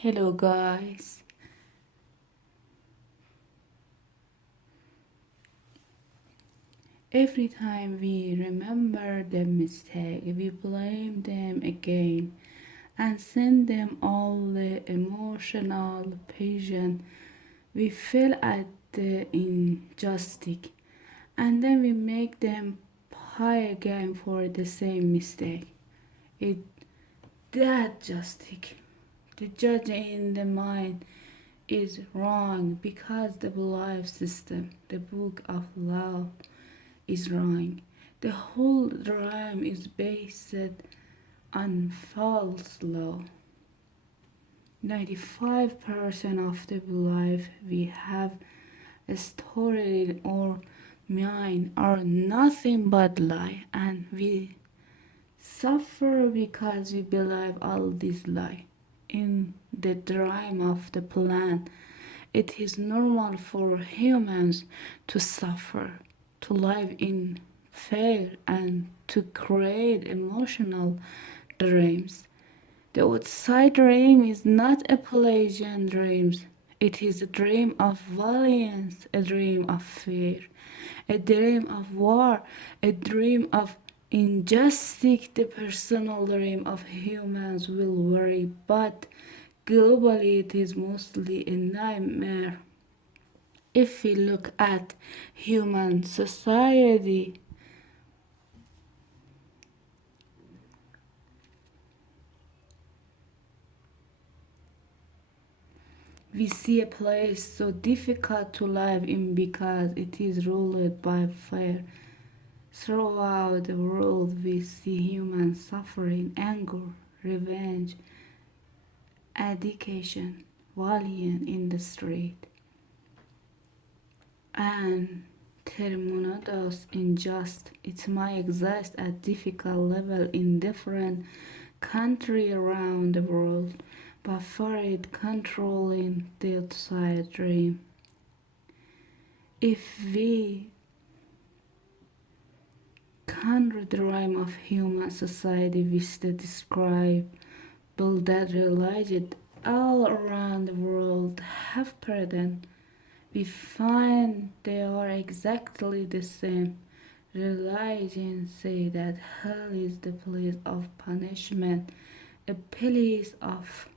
Hello, guys. Every time we remember the mistake, we blame them again and send them all the emotional pain we feel at the injustice, and then we make them pay again for the same mistake. It that justice. The judge in the mind is wrong because the belief system, the book of law, is wrong. The whole dream is based on false law. 95% of the belief we have stored in our mind are nothing but lie, and we suffer because we believe all these lie. In the dream of the plan, it is normal for humans to suffer, to live in fear, and to create emotional dreams. The outside dream is not a pleasant dream. It is a dream of violence, a dream of fear, a dream of war, a dream of injustice. The personal dream of humans will vary, but globally it is mostly a nightmare. If we look at human society, we see a place so difficult to live in because it is ruled by fear. Throughout the world, we see humans suffering anger, revenge, addiction, violence in the street, and terminus injustice. It might exist at difficult level in different countries around the world, but for it controlling the outside dream. If we can dream of human society which they describe, but that realized all around the world have present, we find they are exactly the same. Religions say that hell is the place of punishment, a place of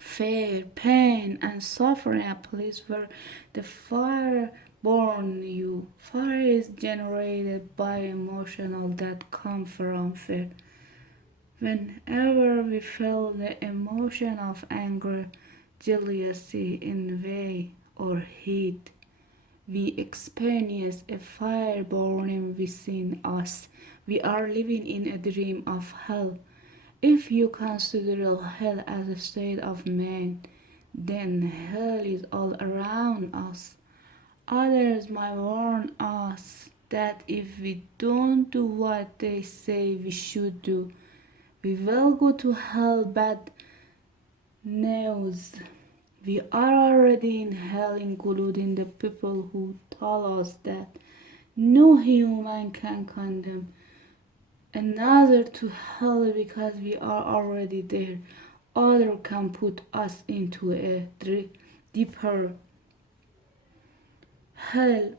fear, pain, and suffering, a place where the fire burn you. Fire is generated by emotional that come from fear. Whenever we feel the emotion of anger, jealousy, envy, or hate, we experience a fire burning within us. We are living in a dream of hell. If you consider hell as a state of mind, then hell is all around us. Others might warn us that if we don't do what they say we should do, we will go to hell. Bad news. We are already in hell, including the people who tell us that no human can condemn another to hell because we are already there. Other can put us into a deeper hell.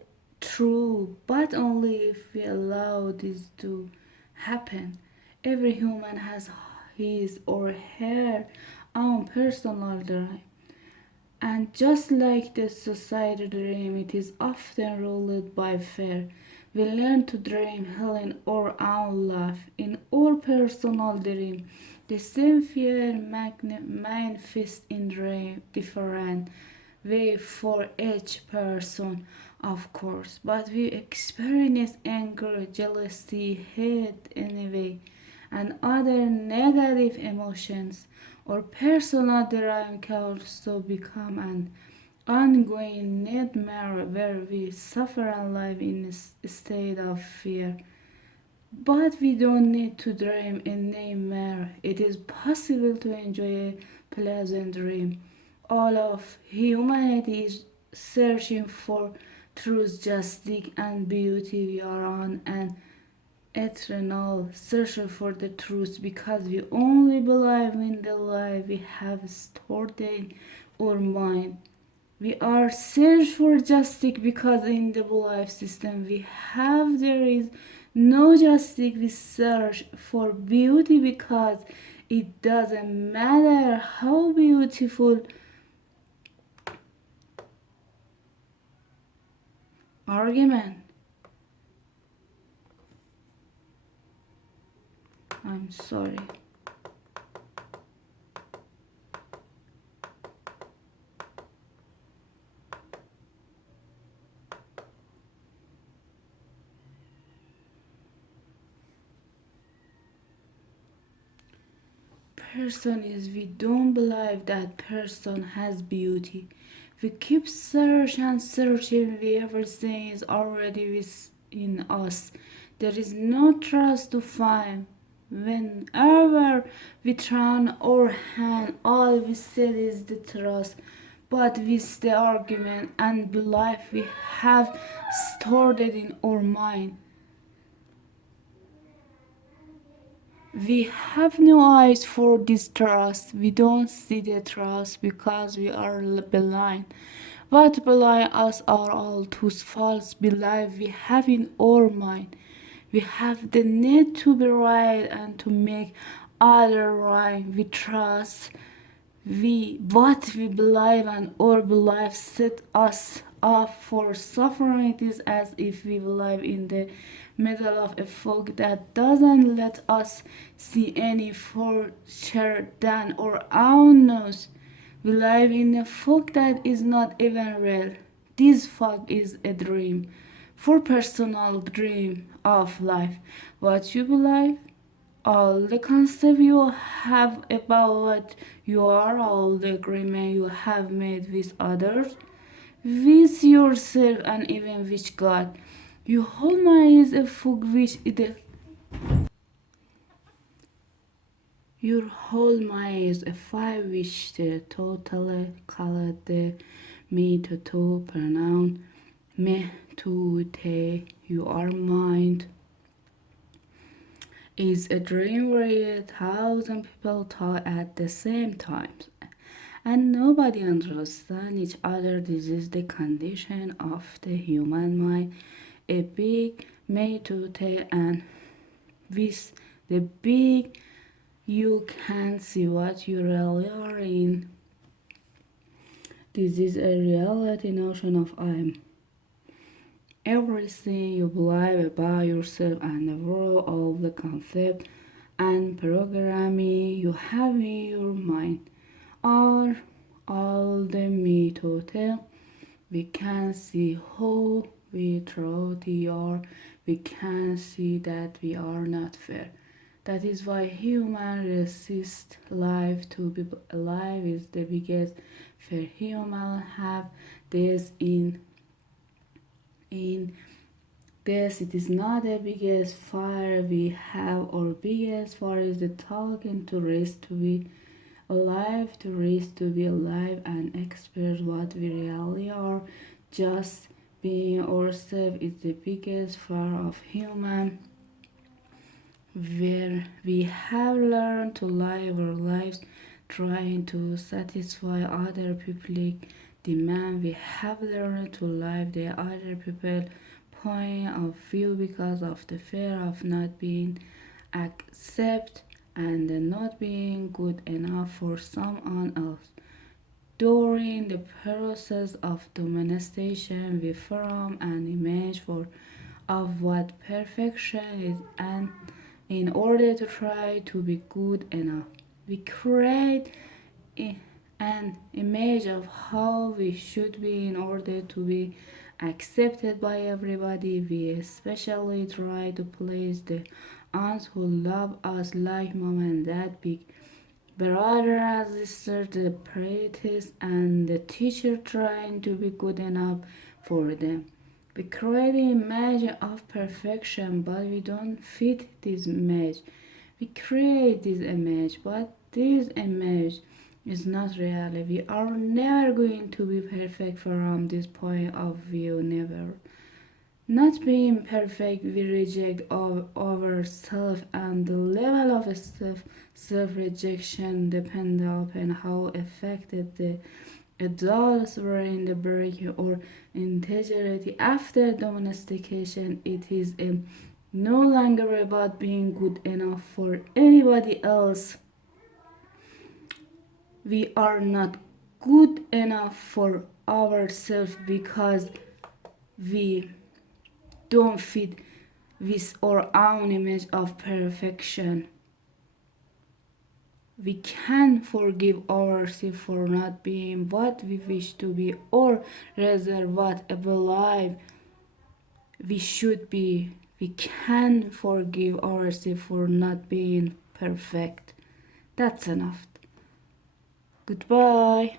True, but only if we allow this to happen. Every human has his or her own personal dream. And just like the society dream, it is often ruled by fear. We learn to dream hell in our own life, in our personal dream. The same fear manifests in dream different way for each person, of course. But we experience anger, jealousy, hate, envy, and other negative emotions. Or personal dream can also become an ongoing nightmare where we suffer and live in a state of fear. But we don't need to dream a nightmare. It is possible to enjoy a pleasant dream. All of humanity is searching for truth, justice, and beauty. We are on an eternal search for the truth because we only believe in the lie we have stored in our mind. We are search for justice because in the belief system we have there is no justice. We search for beauty because it doesn't matter how beautiful argument. I'm sorry. Person is we don't believe that person has beauty. We keep search and searching. We everything is already within us. There is no trust to find. Whenever we turn our hand, all we see is the trust. But with the argument and belief we have stored it in our mind. We have no eyes for this trust. We don't see the trust because we are blind. What blind us are all those false beliefs we have in our mind. We have the need to be right and to make other right. We trust what we believe and our beliefs set us up for suffering. It is as if we live in the middle of a fog that doesn't let us see any further than our own nose. We live in a fog that is not even real. This fog is a dream, for personal dream of life. What you believe, all the concept you have about what you are, all the agreement you have made with others, with yourself, and even with God. Your whole mind is a fog which your whole mind is a fire which the totally called the me to pronoun me to te your mind is a dream where 1,000 people talk at the same time and nobody understands each other. This is the condition of the human mind. A big metote and with the big you can see what you really are in. This is a reality notion of I am. Everything you believe about yourself and the world, all the concept and programming you have in your mind are all the metote. We can see how we truly are. We can see that we are not fair. That is why humans resist life. To be alive is the biggest fear. Humans have this in this. It is not the biggest fire we have. Our biggest fire is the talking to rest to be alive, to rest to be alive and experience what we really are. Just being ourselves is the biggest fire of human, where we have learned to live our lives trying to satisfy other people's demand. We have learned to live the other people's point of view because of the fear of not being accepted and not being good enough for someone else. During the process of domestication, we form an image of what perfection is, and in order to try to be good enough, we create an image of how we should be in order to be accepted by everybody. We especially try to please the aunts who love us like mom and dad, big brother and sister, the priest and the teacher trying to be good enough for them. We create an image of perfection, but we don't fit this image. We create this image, but this image is not reality. We are never going to be perfect from this point of view, never. Not being perfect, we reject ourselves, and the level of self rejection depends upon how affected the adults were in the break or integrity. After domestication, it is no longer about being good enough for anybody else. We are not good enough for ourselves because we don't fit with our own image of perfection. We can forgive ourselves for not being what we wish to be, or rather, what a life we should be. We can forgive ourselves for not being perfect. That's enough. Goodbye.